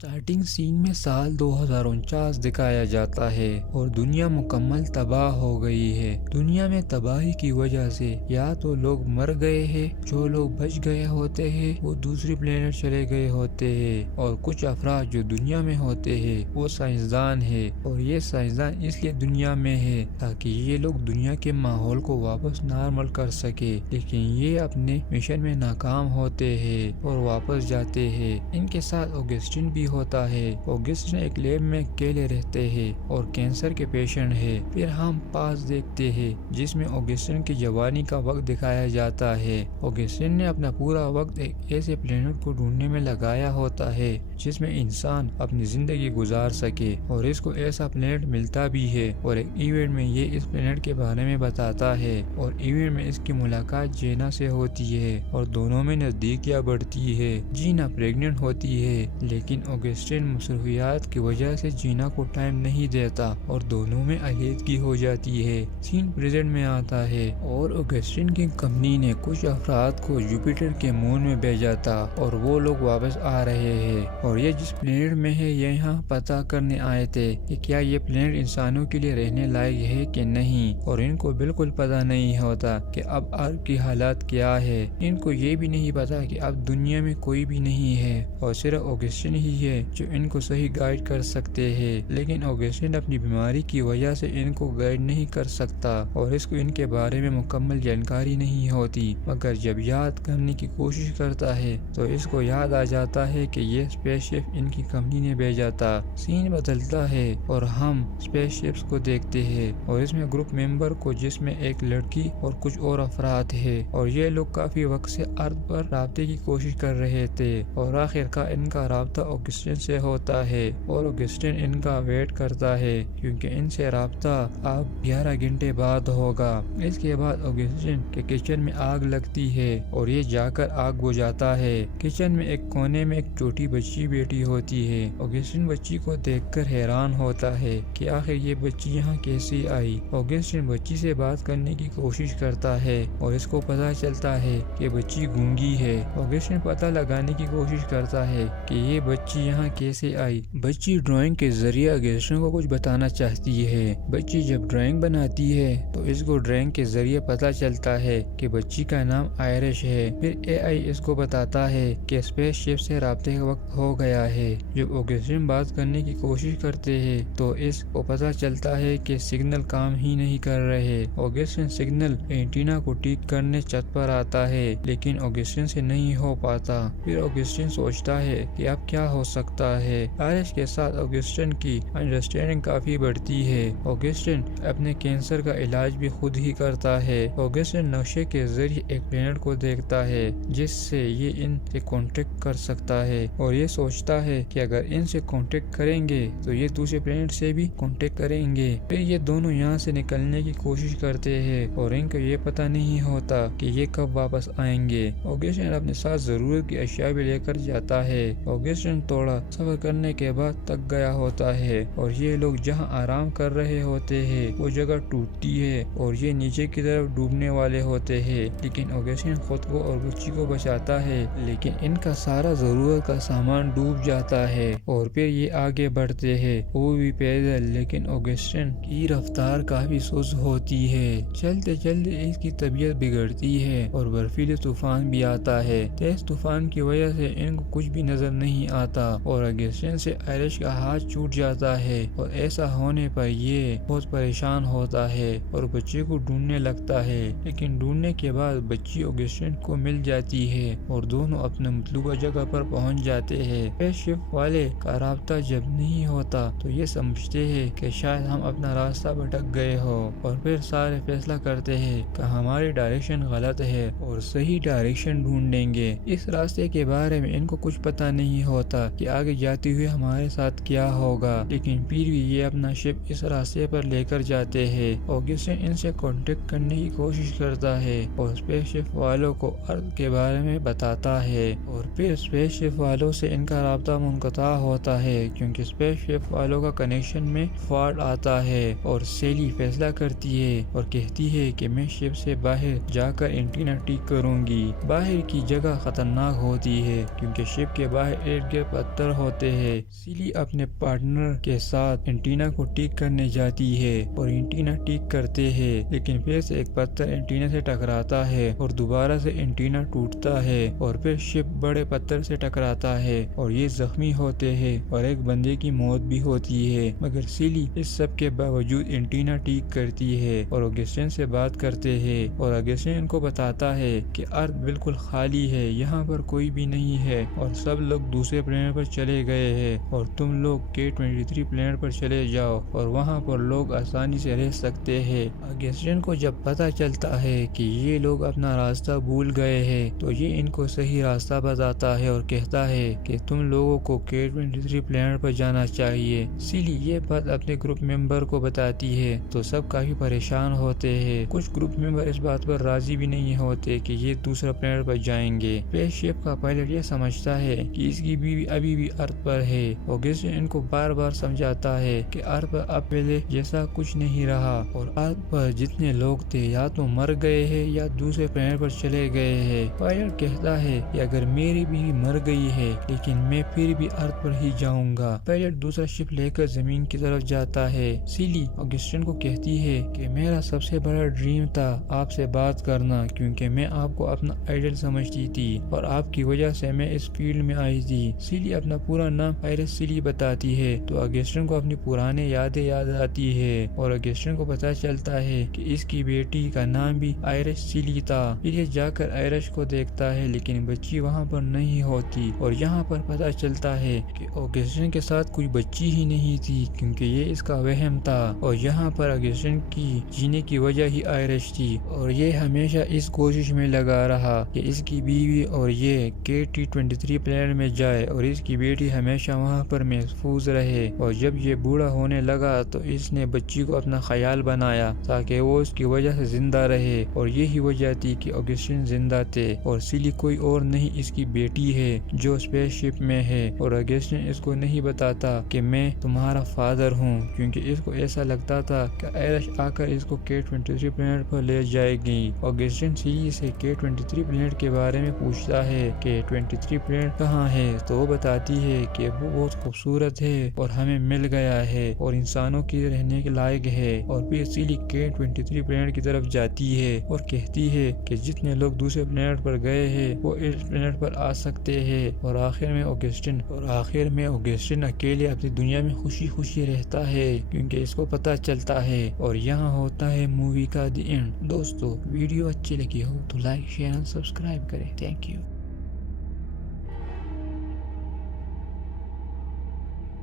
Starting سین میں سال 2049 دکھایا جاتا ہے اور دنیا مکمل تباہ ہو گئی ہے۔ دنیا میں تباہی کی وجہ سے یا تو لوگ مر گئے ہیں، جو لوگ بچ گئے ہوتے ہیں وہ دوسری پلینٹ چلے گئے ہوتے ہیں، اور کچھ افراد جو دنیا میں ہوتے ہیں وہ سائنسدان ہیں، اور یہ سائنسدان اس لیے دنیا میں ہے تاکہ یہ لوگ دنیا کے ماحول کو واپس نارمل کر سکے، لیکن یہ اپنے مشن میں ناکام ہوتے ہیں اور واپس جاتے ہیں۔ ان کے ساتھ اوگسٹن بھی ہوتا ہے۔ اوگسٹن ایک لیب میں اکیلے رہتے ہیں اور کینسر کے پیشنٹ ہے۔ پھر ہم پاس دیکھتے ہیں جس میں اوگسٹن کی جوانی کا وقت دکھایا جاتا ہے۔ اوگسٹن نے اپنا پورا وقت ایک ایسے پلینٹ کو ڈھونڈنے میں لگایا ہوتا ہے جس میں انسان اپنی زندگی گزار سکے، اور اس کو ایسا پلینٹ ملتا بھی ہے، اور ایک ایونٹ میں یہ اس پلینٹ کے بارے میں بتاتا ہے، اور ایونٹ میں اس کی ملاقات جینا سے ہوتی ہے اور دونوں میں نزدیکیاں بڑھتی ہے۔ جینا پریگننٹ ہوتی ہے، لیکن اوگسٹن مصروفیات کی وجہ سے جینا کو ٹائم نہیں دیتا اور دونوں میں علیحدگی ہو جاتی ہے۔ سین پریزنٹ میں آتا ہے اور اوگسٹن کی کمپنی نے کچھ افراد کو جوپیٹر کے مون میں بھیجا تھا اور وہ لوگ واپس آ رہے ہیں، اور یہ جس پلینٹ میں ہے یہ یہاں پتہ کرنے آئے تھے کہ کیا یہ پلینٹ انسانوں کے لیے رہنے لائق ہے کہ نہیں، اور ان کو بالکل پتہ نہیں ہوتا کہ اب ارض کی حالات کیا ہے۔ ان کو یہ بھی نہیں پتا کہ اب دنیا میں کوئی بھی نہیں ہے اور صرف اوگسٹن ہی ہے جو ان کو صحیح گائیڈ کر سکتے ہیں، لیکن اوگسٹن اپنی بیماری کی وجہ سے ان کو گائیڈ نہیں کر سکتا اور اس کو ان کے بارے میں مکمل جانکاری نہیں ہوتی، مگر جب یاد کرنے کی کوشش کرتا ہے تو اس کو یاد آ جاتا ہے کہ یہ اسپیس شپ ان کی کمپنی نے بھیجا تھا۔ سین بدلتا ہے اور ہم اسپیس شپس کو دیکھتے ہیں اور اس میں گروپ ممبر کو جس میں ایک لڑکی اور کچھ اور افراد ہے، اور یہ لوگ کافی وقت سے ارض پر رابطے کی کوشش کر رہے تھے، اور آخرکار ان کا رابطہ اوگسٹن سے ہوتا ہے اور اوگسٹن ان کا ویٹ کرتا ہے کیونکہ ان سے رابطہ اب 11 گھنٹے بعد ہوگا۔ اس کے بعد اوگسٹن کے کچن میں آگ لگتی ہے اور یہ جا کر آگ بجھاتا ہے۔ کچن میں ایک کونے میں ایک چھوٹی بچی بیٹھی ہوتی ہے۔ اوگسٹن بچی کو دیکھ کر حیران ہوتا ہے کہ آخر یہ بچی یہاں کیسے آئی۔ اوگسٹن بچی سے بات کرنے کی کوشش کرتا ہے اور اس کو پتہ چلتا ہے کہ بچی گونگی ہے۔ اوگسٹن پتہ لگانے کی کوشش کرتا ہے کہ یہ بچی یہاں کیسے آئی۔ بچی ڈرائنگ کے ذریعے اوگسٹن کو کچھ بتانا چاہتی ہے۔ بچی جب ڈرائنگ بناتی ہے تو اس کو ڈرائنگ کے ذریعے پتہ چلتا ہے کہ بچی کا نام آئرش ہے۔ پھر اے آئی اس کو بتاتا ہے کہ اسپیس شپ سے رابطے کا وقت ہو گیا ہے۔ جب اوگسٹن بات کرنے کی کوشش کرتے ہیں تو اس کو پتہ چلتا ہے کہ سگنل کام ہی نہیں کر رہے۔ اوگسٹن سگنل اینٹینا کو ٹھیک کرنے چھت پر آتا ہے لیکن اوگسٹن سے نہیں ہو پاتا۔ پھر اوگسٹن سوچتا ہے کہ اب کیا ہو سکتا ہے۔ آئرش کے ساتھ اوگسٹن کی انڈرسٹینڈنگ کافی بڑھتی ہے۔ اوگسٹن اپنے کینسر کا علاج بھی خود ہی کرتا ہے۔ اوگسٹن نقشے کے ذریعے ایک پلینٹ کو دیکھتا ہے جس سے یہ ان سے کانٹیکٹ کر سکتا ہے، اور یہ سوچتا ہے کہ اگر ان سے کانٹیکٹ کریں گے تو یہ دوسرے پلینٹ سے بھی کانٹیکٹ کریں گے۔ پھر یہ دونوں یہاں سے نکلنے کی کوشش کرتے ہیں اور ان کو یہ پتہ نہیں ہوتا کہ یہ کب واپس آئیں گے۔ اوگسٹن اپنے ساتھ ضرورت کی اشیاء بھی لے کر جاتا ہے۔ اوگسٹن تھوڑا سفر کرنے کے بعد تھک گیا ہوتا ہے اور یہ لوگ جہاں آرام کر رہے ہوتے ہیں وہ جگہ ٹوٹتی ہے اور یہ نیچے کی طرف ڈوبنے والے ہوتے ہیں، لیکن اوگسٹن خود کو اور بچی کو بچاتا ہے، لیکن ان کا سارا ضرورت کا سامان ڈوب جاتا ہے اور پھر یہ آگے بڑھتے ہیں، وہ بھی پیدل، لیکن اوگسٹن کی رفتار کافی سست ہوتی ہے۔ چلتے چلتے اس کی طبیعت بگڑتی ہے اور برفیلی طوفان بھی آتا ہے۔ تیز طوفان کی وجہ سے ان کو کچھ بھی نظر نہیں آتا اور اوگسٹن سے آئرش کا ہاتھ چھوٹ جاتا ہے، اور ایسا ہونے پر یہ بہت پریشان ہوتا ہے اور بچے کو ڈھونڈنے لگتا ہے، لیکن ڈھونڈنے کے بعد بچی اوگسٹن کو مل جاتی ہے اور دونوں اپنے مطلوبہ جگہ پر پہنچ جاتے ہیں۔ اسپیس شپ والے کا رابطہ جب نہیں ہوتا تو یہ سمجھتے ہیں کہ شاید ہم اپنا راستہ بھٹک گئے ہو، اور پھر سارے فیصلہ کرتے ہیں کہ ہماری ڈائریکشن غلط ہے اور صحیح ڈائریکشن ڈھونڈیں گے۔ اس راستے کے بارے میں ان کو کچھ پتہ نہیں ہوتا کہ آگے جاتے ہوئے ہمارے ساتھ کیا ہوگا، لیکن پھر بھی یہ اپنا شپ اس راستے پر لے کر جاتے ہیں۔ اوگسٹن ان سے کانٹیکٹ کرنے کی کوشش کرتا ہے اور اسپیس شپ والوں کو ارض کے بارے میں بتاتا ہے، اور پھر اسپیس شپ والوں سے ان کا رابطہ منقطع ہوتا ہے کیونکہ اسپیس شپ والوں کا کنیکشن میں فالٹ آتا ہے، اور سیلی فیصلہ کرتی ہے اور کہتی ہے کہ میں شپ سے باہر جا کر اینٹینا ٹھیک کروں گی۔ باہر کی جگہ خطرناک ہوتی ہے کیونکہ شپ کے باہر ارد گرد پتھر ہوتے ہیں۔ سیلی اپنے پارٹنر کے ساتھ اینٹینا کو ٹھیک کرنے جاتی ہے اور اینٹینا ٹھیک کرتے ہیں، لیکن پھر سے ایک پتھر اینٹینا سے ٹکراتا ہے اور دوبارہ سے اینٹینا ٹوٹتا ہے اور پھر شپ بڑے پتھر سے ٹکراتا ہے اور یہ زخمی ہوتے ہیں اور ایک بندے کی موت بھی ہوتی ہے، مگر سیلی اس سب کے باوجود اینٹینا ٹھیک کرتی ہے اور اگسٹین سے بات کرتے ہیں اور اگسٹین ان کو بتاتا ہے کہ ارتھ بالکل خالی ہے، یہاں پر کوئی بھی نہیں ہے اور سب لوگ دوسرے پلانٹ پر چلے گئے ہیں اور تم لوگ K-23 پلانٹ پر چلے جاؤ اور وہاں پر لوگ آسانی سے رہ سکتے ہیں۔ اگسٹین کو جب پتا چلتا ہے کہ یہ لوگ اپنا راستہ بھول گئے ہیں تو یہ ان کو صحیح راستہ بتاتا ہے اور کہتا ہے کہ تم لوگوں کو K-23 پلانٹ پر جانا چاہیے۔ سیلی یہ بات اپنے گروپ ممبر کو بتاتی ہے تو سب کافی پریشان ہوتے ہیں۔ کچھ گروپ ممبر اس بات پر راضی بھی نہیں ہوتے کہ یہ دوسرا پلانٹ پر جائیں گے۔ اسپیس شپ کا پائلٹ یہ سمجھتا ہے کہ اس کی بیوی ابھی بھی ارتھ پر ہے۔ اگسٹین ان کو بار بار سمجھاتا ہے کہ ارتھ پر اب پہلے جیسا کچھ نہیں رہا اور ارتھ پر جتنے لوگ تھے یا تو مر گئے ہیں یا دوسرے پلانٹ پر چلے گئے ہیں۔ پائلٹ کہتا ہے کہ اگر میری بیوی مر گئی ہے لیکن میں پھر بھی ارتھ پر ہی جاؤں گا۔ پائلٹ دوسرا شپ لے کر زمین کی طرف جاتا ہے۔ سیلی اگسٹین کو کہتی ہے کہ میرا سب سے بڑا ڈریم تھا آپ سے بات کرنا، کیونکہ میں آپ کو اپنا آئیڈل سمجھتی تھی اور آپ کی وجہ سے میں اس فیلڈ میں آئی تھی۔ سیلی اپنا پورا نام آئرس سیلی بتاتی ہے تو اگسٹین کو اپنی پرانے یادیں یاد آتی ہے اور اگسٹین کو پتا چلتا ہے کہ اس کی بیٹی کا نام بھی آئرس سیلی تھا۔ پھر یہ جا کر آئرس کو دیکھتا ہے لیکن بچی وہاں پر نہیں ہوتی اور یہاں پر پتا چلتا ہے کہ اگسٹین کے ساتھ کوئی بچی ہی نہیں تھی کیونکہ یہ اس کا وہم تھا اور یہاں پر اگسٹین کی جینے کی وجہ ہی آئرس تھی اور یہ ہمیشہ اس کوشش میں لگا رہا کہ اس کی بیوی اور یہ K-23 پلانٹ میں جائے اور اس کی بیٹی ہمیشہ وہاں پر محفوظ رہے، اور جب یہ بوڑھا ہونے لگا تو اس نے بچی کو اپنا خیال بنایا تاکہ وہ اس کی وجہ سے زندہ رہے، اور یہی وجہ تھی کہ اگسٹین زندہ تھے اور سیلی کوئی اور نہیں اس کی بیٹی ہے جو اسپیس شپ میں ہے، اور اگسٹین اس کو نہیں بتاتا کہ میں تمہارا فادر ہوں کیونکہ اس کو ایسا لگتا تھا کہ آئرش آ کر اس کو K-23 پلانٹ پر لے جائے گی۔ اگسٹین سیلی سے K-23 پلانٹ کے بارے میں پوچھتا ہے کہ K-23 پلانٹ کہاں ہے تو وہ بتاتی ہے کہ وہ بہت خوبصورت ہے اور ہمیں مل گیا ہے اور انسانوں کی رہنے کے لائق ہے، اور پھر سیلی K-23 پلانٹ کی طرف جاتی ہے اور کہتی ہے کہ جتنے لوگ دوسرے پلانٹ پر گئے ہیں وہ اس پلانٹ پر آ سکتے ہیں، اور آخر میں اگسٹین اکیلے اپنی دنیا میں خوشی خوشی رہتا ہے کیونکہ اس کو پتا چلتا ہے، اور یہاں ہوتا ہے مووی کا دی اینڈ۔ دوستو ویڈیو اچھی لگی ہو تو لائک شیئر اور سبسکرائب کریں۔ Thank you.